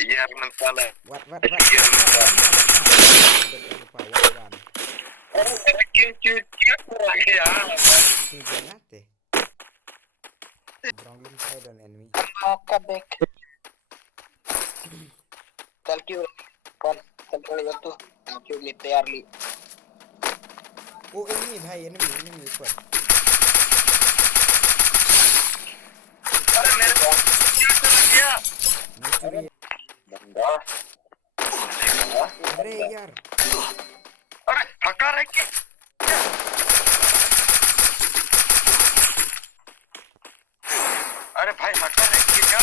Iya, mentala. What? Iya, mentala. Oh, cium lagi ya. Tujuanate. Wrongly fired on enemy. Kabek. Thank you. Thank you. Thank you literally. Oh, enemy भाई, enemy ऊपर. अरे मेरे को क्या कर दिया? Nicuri. बंदा. अरे यार. अरे हटा रे क्या? अरे भाई हटा रे क्या?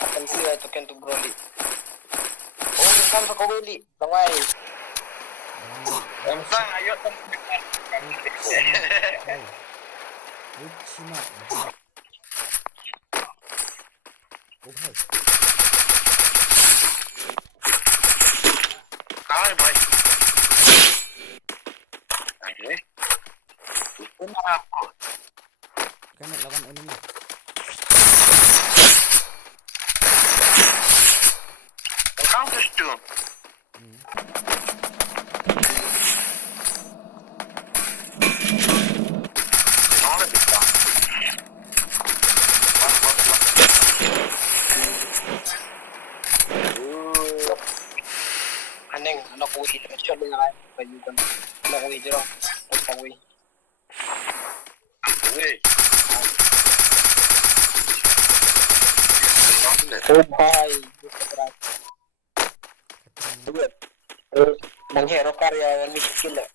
Akan sila ito kento Broly. Oh, kan sa Kawili. Bangay. Bang, ayo. Hey. Uchima. Oh भाई. कहाँ है भाई? अरे, सुना आपको? Kena lawan enemy. कहाँ से स्टोन? कौन है दिखता? Aneng, anak ko ito. Siya ba nga? Payugan. Anak ko ito. Tapos kawin. Wait. Oh, bye. Manghero karya yang miskin lah.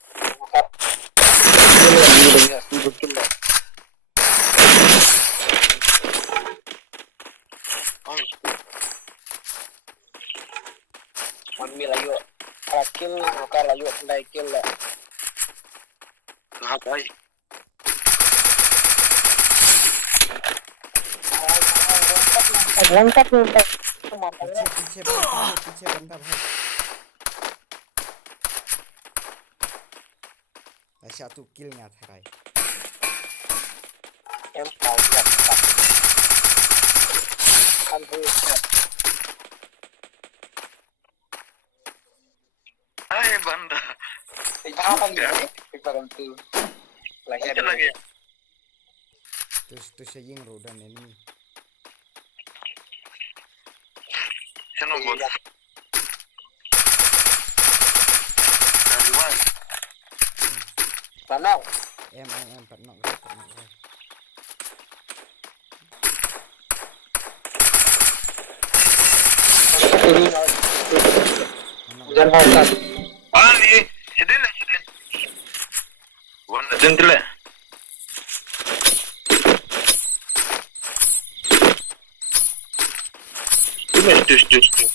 Miskin lah. Ambil ayo. Kill, makar ayo play kill lah. कहाँ भाई? Lengkap. पीछे बंदा भाई. Aisyah tu kill nya therai. Em tahu dia. Kan tuh. अरे बंदा. Apa dia? Kita bantu. Lagi ada लगे. Tu saying rodan enemy. चलो बोल. Dari mana? Tanau. Em pat nok. Jangan mau. Ani, sedile. Wana jentile. Tuh.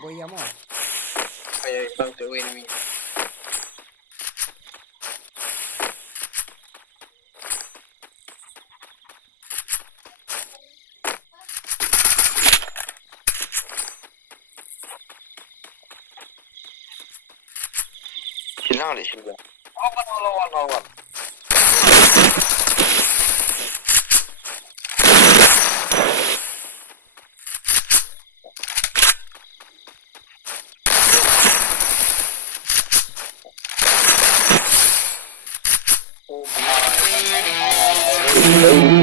Boyamo. Ayo, bang tuh ini. Hilang. Lawan. Oh,